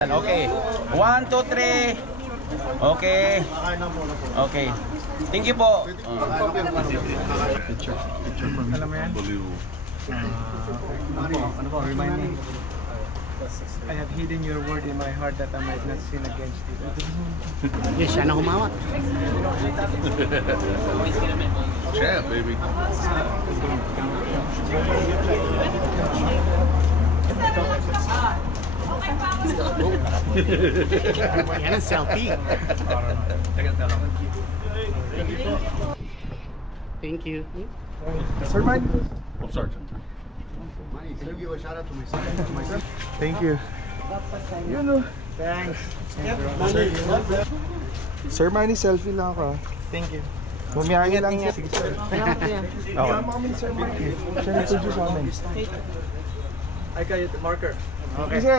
Okay. 1, 2, 3. Okay. Okay. Thank you po. Alam mo yan? Ano po? Remind me. I have hidden your word in my heart that I might not sin against you. Yes, siya na humawak. Champ, baby. Yan ang selfie. Thank you. Sir, mine. Oh, sorry. Thank you. You know. Thanks. Sir, Manny, selfie lang ako. Thank you. Bumiyahin lang siya. Sige, sir. Salamat kuya. Kasama kami ni Sir Manny. Siya nag-produce sa amin. Ay, kayo, marker. Okay, sir.